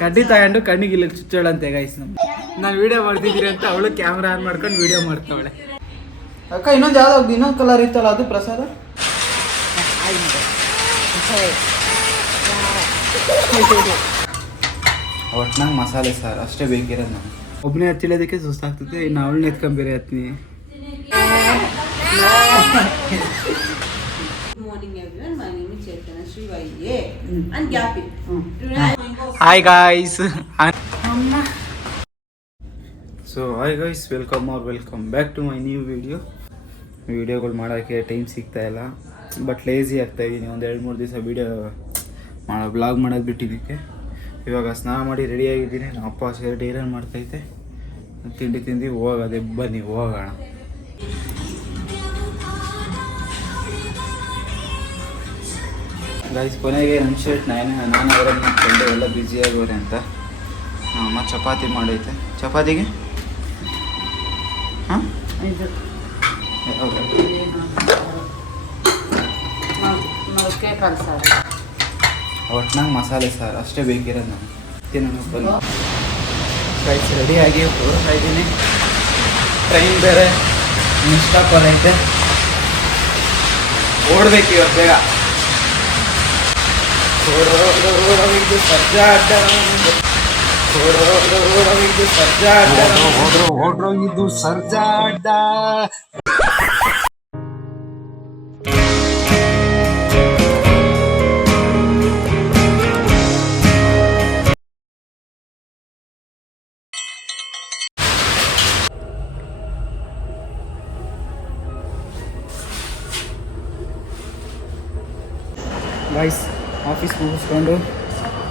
ಕಡ್ಡಿ ತಗೊಂಡು ಕಣ್ಣಿಗೆ ಇಲ್ಲಿ ಚುಚ್ಚೋಳಂತೆ ಗೈಸ್. ನಾನು ವಿಡಿಯೋ ಮಾಡ್ತಿದ್ದೀರಿ ಅಂತ ಅವಳು ಕ್ಯಾಮ್ರಾ ಆನ್ ಮಾಡ್ಕೊಂಡು ವಿಡಿಯೋ ಮಾಡ್ತಾವಳೆ. ಅಕ್ಕ ಇನ್ನೊಂದು ಇನ್ನೊಂದು ಕಲರ್ ಇತ್ತಲ್ಲ ಅದು ಪ್ರಸಾದ. ಒಟ್ನಾಗ ಮಸಾಲೆ ಸಾರು ಅಷ್ಟೇ ಬೇಕಿರೋದು. ನಾನು ಒಬ್ಬನೇ ಹಚ್ಚಿಳೋದಕ್ಕೆ ಸುಸ್ತಾಗ್ತದೆ, ಇನ್ನು ಅವಳನ್ನ ಎತ್ಕೊಂಡ್ ಬೇರೆ ಹತ್ತೀನಿ. Hi guys. So hi guys, welcome back to my new ವಿಡಿಯೋಗಳು ಮಾಡೋಕ್ಕೆ ಟೈಮ್ ಸಿಗ್ತಾ ಇಲ್ಲ, ಬಟ್ ಲೇಸಿ ಆಗ್ತಾಯಿದ್ದೀನಿ. ಒಂದು 2-3 ದಿವಸ ಬ್ಲಾಗ್ ಮಾಡೋದು ಬಿಟ್ಟಿದ್ದಕ್ಕೆ. ಇವಾಗ ಸ್ನಾನ ಮಾಡಿ ರೆಡಿಯಾಗಿದ್ದೀನಿ. ನಮ್ಮ ಅಪ್ಪ ಸೇರಿ ಡೈರನ್ ಮಾಡ್ತೈತೆ, ತಿಂಡಿ ತಿಂದು ಹೋಗೋದೆ. ಬನ್ನಿ ಹೋಗೋಣ. ಗೈಸ್ ಕೊನೆಗೆ ನನ್ನ ಶರ್ಟ್ ನಾನು ಅವರನ್ನು ಮಾಡ್ಕೊಂಡು ಎಲ್ಲ ಬ್ಯುಸಿಯಾಗೋರೆ ಅಂತ. ಅಮ್ಮ ಚಪಾತಿ ಮಾಡೈತೆ. ಚಪಾತಿಗೆ ಹಾಂ ಒಟ್ನಾಗ ಮಸಾಲೆ ಸಾರು ಅಷ್ಟೇ ಬೇಕಿರೋದು. ನಾನು ತಿನ್ನೋಣ ಬನ್ನಿ. ಗೈಸ್ ರೆಡಿಯಾಗಿ ಹೋಗ್ತಾ ಇದ್ದೀನಿ. ಟ್ರೈನ್ ಬೇರೆ ಸ್ಟಾಪ್ ಐತೆ, ಓಡ್ಬೇಕು ಇವತ್ತು ಬೇಗ. ಇದು ಸರ್ಜಾಡ್ಡ. ಗೈಸ್ ಆಫೀಸ್ ಮುಗಿಸ್ಕೊಂಡು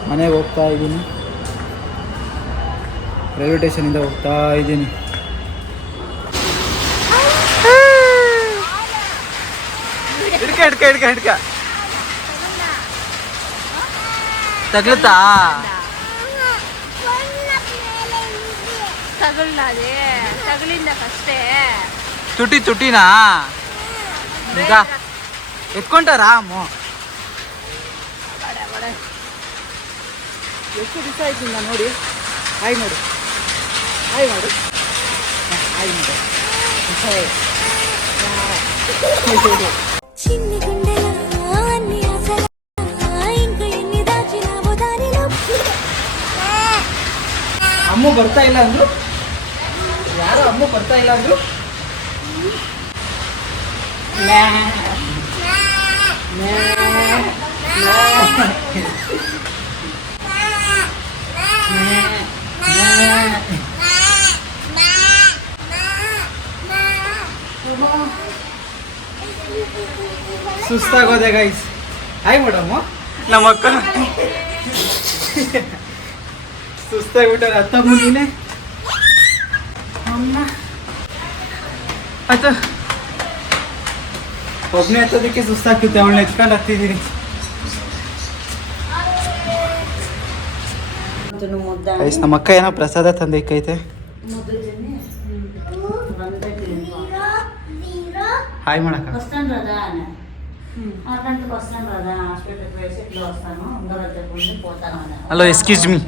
ಮನೆಗೆ ಹೋಗ್ತಾ ಇದ್ದೀನಿ. ರೈಲ್ವೆ ಸ್ಟೇಷನಿಂದ ಹೋಗ್ತಾ ಇದ್ದೀನಿ. ಹಿಡ್ಕ ತಗ್ಲುತ್ತಾ ತುಟಿನಾ ಈಗ ಎತ್ಕೊಂಟಾರ ಅಮ್ಮ. ಎಷ್ಟು ದಿವಸ ಆಯ್ತು ನಾನು ನೋಡಿ. ಹಾಯ್ ಮಾಡು. ಅಮ್ಮ ಬರ್ತಾ ಇಲ್ಲ ಅಂದ್ರು. ಯಾರು ಅಮ್ಮ ಬರ್ತಾ ಇಲ್ಲ ಅಂದ್ರು. ಸುಸ್ತಾಗೋದೆ ಗೈಸ್. Hi madam. ನಮ್ಮ ಅಕ್ಕ ಸುಸ್ತಾಗ್ಬಿಟ್ಟಾರೆ. ಅತ್ತ ಮುಂದಿನೇ ಅಮ್ಮ ಆಯ್ತು. ಒಬ್ಬನೇ ಹತ್ತೋದಕ್ಕೆ ಸುಸ್ತಾಗ್ತಿದ್ದೆ, ಅವಳನ್ನ ಎತ್ಕೊಂಡು ಹತ್ತಿದ್ದೀನಿ. ಗೈಸ್ ನಮ್ಮ ಅಕ್ಕ ಏನೋ ಪ್ರಸಾದ ತಂದೈಕೈತೆ. హాయ్ ಮಾಡಕ వస్తాను కదా అట్లాంటి వస్తాను కదా హాస్పిటల్ ప్లేస్ ఇట్లా వస్తాను అందరూ చెప్పుకొని పోతాను. Hello excuse me.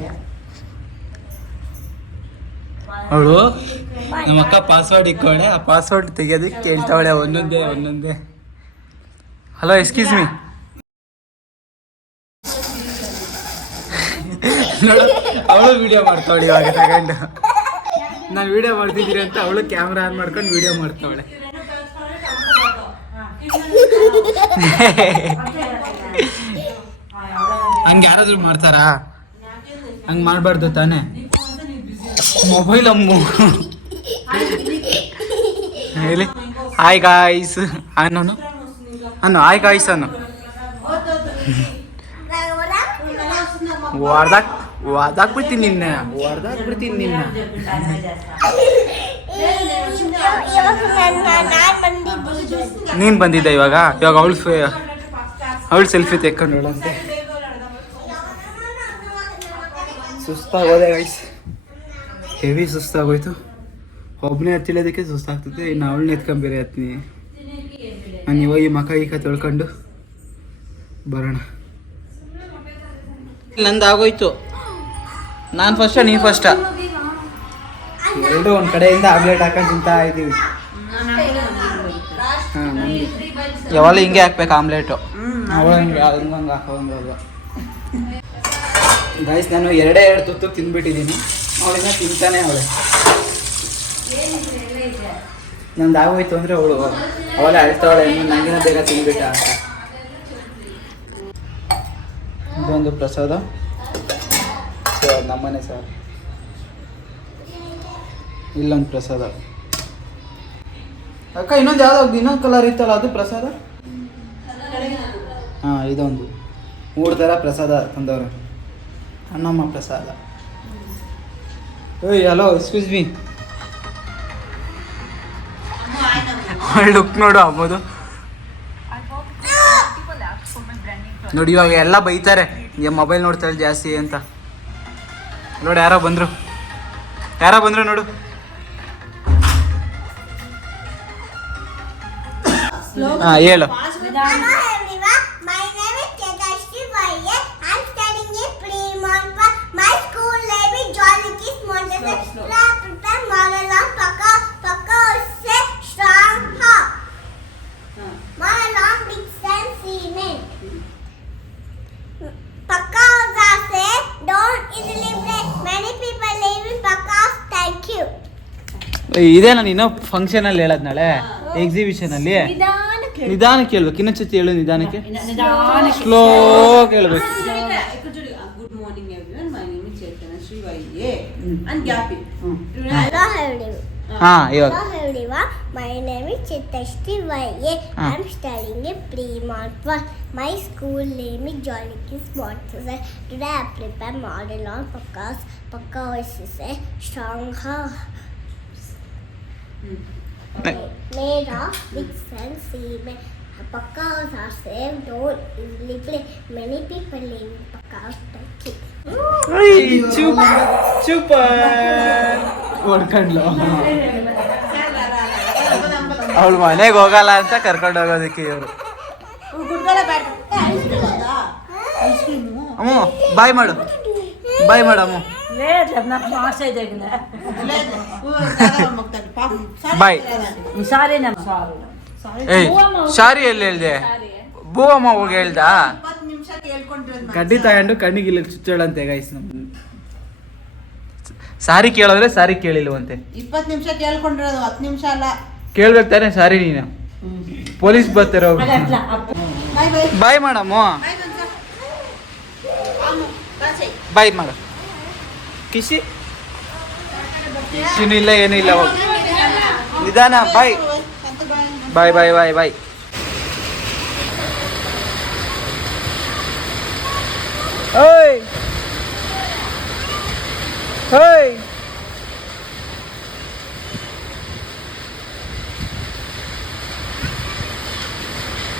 ಅವಳು ನಮ್ಮ ಅಕ್ಕ ಪಾಸ್ವರ್ಡ್ ಇಕ್ಕೊಂಡೆ, ಆ ಪಾಸ್ವರ್ಡ್ ತೆಗೆಯೋದಕ್ಕೆ ಕೇಳ್ತಾವಳೆ ಒಂದೊಂದೇ. Hello excuse me. ನೋಡು ಅವಳು ವಿಡಿಯೋ ಮಾಡ್ತಾವಳೆ ಇವಾಗ ತಗೊಂಡು. ನಾನು ವಿಡಿಯೋ ಮಾಡ್ತಿದ್ದೀರಿ ಅಂತ ಅವಳು ಕ್ಯಾಮ್ರಾ ಆನ್ ಮಾಡ್ಕೊಂಡು ವಿಡಿಯೋ ಮಾಡ್ತಾವಳೆ. ಹಂಗೆ ಯಾರಾದ್ರೂ ಮಾಡ್ತಾರಾ? ಹಂಗೆ ಮಾಡಬಾರ್ದು ತಾನೇ. ಮೊಬೈಲ್ ಅಮ್ಮು ಹೇಳಿ. ಹಾಯ್ ಗಾಯ್ಸ್ ಅನ್ನೋನು ಹಾಯ್ ಗಾಯ್ಸ್ ಅನ್ನು. ವಾರ್ದಾಕ್ಬಿಡ್ತೀನಿ ನಿನ್ನ. ನೀನು ಬಂದಿದ್ದ ಇವಾಗ ಅವಳು ಸೆಲ್ಫಿ ತೆಕ್ಕೊಂಡೋಳಂತೆ. ಸುಸ್ತಾಗೋದೆ ಗೈಸ್, ಹೆವಿ ಸುಸ್ತಾಗೋಯ್ತು. ಒಬ್ಬನೇ ಹತ್ತಿಳೋದಕ್ಕೆ ಸುಸ್ತಾಗ್ತದೆ, ಇನ್ನು ಅವಳನ್ನ ಎತ್ಕೊಂಡು ಬೇರೆ ಹತ್ತೀನಿ. ನಾನು ಇವಾಗ ಈ ಮಕ ತೊಳ್ಕೊಂಡು ಬರೋಣ. ನಂದು ಆಗೋಯ್ತು. ನಾನು ಫಸ್ಟ ನೀ ಫಸ್ಟ ಎಲ್ಲರೂ ಒಂದು ಕಡೆಯಿಂದ ಆಮ್ಲೆಟ್ ಹಾಕೊಂಡು ತಿಂತಾ ಇದ್ದೀವಿ. ಯಾವಾಗ ಹಿಂಗೆ ಹಾಕ್ಬೇಕು ಆಮ್ಲೆಟು, ಹಂಗೆ ಹಾಕೋಂಗಲ್ವ ಗೈಸ್. ನಾನು ಎರಡೇ ತುತ್ತು ತಿಂದ್ಬಿಟ್ಟಿದ್ದೀನಿ, ಅವಳಿನ ತಿಂತಾನೆ ಅವಳೆ. ನಂದು ಆಗೋಯ್ತು ಅಂದರೆ ಅವಳೇ ಅಳ್ತಾವಳೆ, ನನಗಿನ ಬೇಗ ತಿಂದ್ಬಿಟ್ಟ ಅಂತ. ಇದೊಂದು ಪ್ರಸಾದ ಸರ್, ನಮ್ಮನೆ ಸರ್. ಇಲ್ಲೊಂದು ಪ್ರಸಾದ ಅಕ್ಕ. ಇನ್ನೊಂದು ಇನ್ನೊಂದು ಕಲರ್ ಇತ್ತಲ್ಲ, ಅದು ಪ್ರಸಾದ. ಹಾಂ, ಇದೊಂದು 3 ಥರ ಪ್ರಸಾದ ತಂದವ್ರೆ. ಅಣ್ಣಮ್ಮ ಪ್ರಸಾದ. ಓಯ್ ಹಲೋ, ಎಕ್ಸ್ಕ್ಯೂಸ್ ಮೀ. ಲುಕ್ ನೋಡು ಅಮ್ಮದು ನೋಡಿ. ಇವಾಗ ಎಲ್ಲ ಬೈತಾರೆ ಮೊಬೈಲ್ ನೋಡ್ತಾಳೆ ಜಾಸ್ತಿ ಅಂತ. ನೋಡಿ ಯಾರೋ ಬಂದರು ನೋಡು. ಹಾಂ ಹೇಳು. ಇದೇನ ನೀನು ಫಂಕ್ಷನ್ ಅಲ್ಲಿ ಹೇಳದ್ ನಾಳೆ ಎಕ್ಸಿಬಿಷನ್ ಅಲ್ಲಿ ನಿಧಾನಕ್ಕೆ ಹೇಳ್ಬೇಕು. ಇನ್ನೊಂದು ಸತಿ ಹೇಳು ನಿಧಾನಕ್ಕೆ, ಸ್ಲೋ ಕೇಳ್ಬೇಕು. Good morning everyone, my name is Chaitanya Sri Vaiye and Gyapi. ಹಾ ಇವಾಗ My name is Chaitanya Vaiye. I'm studying in pre-mod 1. My school name is Jolly Kids Montessori. Today I prepare model on Pakka is a strong house made of bricks and cement. Pakka houses are safe, don't easily play. Many people live in Pakka house. Super ಹೊಡ್ಕೊಂಡ್ಲು. ಅವಳು ಮನೆಗೆ ಹೋಗಲ್ಲ ಅಂತ ಕರ್ಕೊಂಡು ಹೋಗೋದಕ್ಕೆ ಇವರು. ಅಮ್ಮ ಬಾಯ್ ಮಾಡು, ಬಾಯ್ ಮಾಡಮ್ಮ. ಬಾಯ್. ಏಯ್ ಸಾರಿ ಎಲ್ಲಿ ಹೇಳ್ದೆ? ಭೂವಮ್ಮ ಹೋಗಿ ಹೇಳ್ದ. ಕಡ್ಡಿ ತಗೊಂಡು ಕಣ್ಣಿಗೆ ಇಲ್ಲ ಚುಚ್ಚೋಳಂತೆ ಗೈಸ್. ಸಾರಿ ಕೇಳಿದ್ರೆ ಸಾರಿ ಕೇಳಿಲ್ವಂತೆ. 20 ನಿಮಿಷ ಕೇಳ್ಕೊಂಡಿರೋದು, 10 ನಿಮಿಷ ಅಲ್ಲ. ಕೇಳ್ಬೇಕು ತಾನೆ ಸಾರಿ. ನೀನು ಪೊಲೀಸ್ ಬರ್ತಾರೋ. ಬಾಯ್ ಮಾಡಮ್ಮ, ಬಾಯ್ ಮಾಡು. ಕಿಸಿ ಕಿಸಿನೂ ಇಲ್ಲ ಏನೂ ಇಲ್ಲ. ಹೋಗಿ ನಿಧಾನ. ಬಾಯ್ ಬಾಯ್ ಬಾಯ್ ಬಾಯ್ ಬಾಯ್. ಓಯ್ ಓಯ್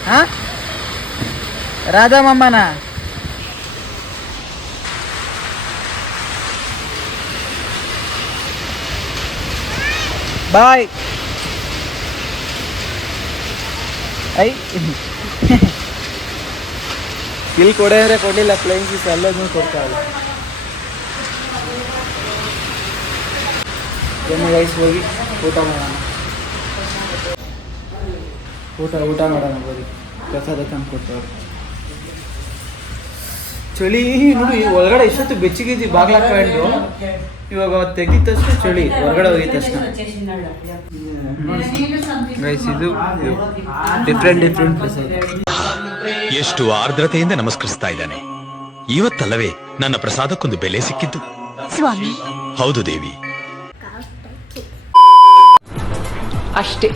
ಹಾ ರಾಧಾ ಮಮ್ಮನ. ಬಾಯ್. ಐ ಇಲ್ಲಿ ಕೊಡೆ ಅಂದರೆ ಕೊಡಲಿಲ್ಲ. ಪ್ಲೇಯಿಂಗ್ ಫೀಸ್ ಎಲ್ಲದೂ ಕೊಡ್ತಾವಲ್ಲ. ಬನ್ನಿ ಗೈಸ್ ಹೋಗಿ ಊಟ ಮಾಡೋಣ. ಊಟ ಮಾಡೋಣ ಬರೀ. ಪ್ರಸಾದ ತಂದು ಕೊಡ್ತಾವ್ರು. ಚಳಿ ನೋಡಿ ಒಳಗಡೆ ಇಷ್ಟೊತ್ತು ಬೆಚ್ಚಗಿದ್ದಿ ಬಾಗ್ಲ ಹಾಕೊಂಡು. ಇವಾಗ ತೆಗಿದ ತಕ್ಷಣ ಚಳಿ, ಹೊರಗಡೆ ಹೋಗಿದ ತಕ್ಷಣ. ಗೈಸ್ ಇದು ಡಿಫ್ರೆಂಟ್ ಪ್ರಸಾದ. ಎಷ್ಟು ಆರ್ದ್ರತೆಯಿಂದ ನಮಸ್ಕರಿಸ್ತಾ ಇದ್ದಾನೆ. ಇವತ್ತಲ್ಲವೇ ನನ್ನ ಪ್ರಸಾದಕ್ಕೊಂದು ಬೆಲೆ ಸಿಕ್ಕಿದ್ದು. ಸ್ವಾಮಿ ಹೌದು ದೇವಿ. ಅಷ್ಟೇ.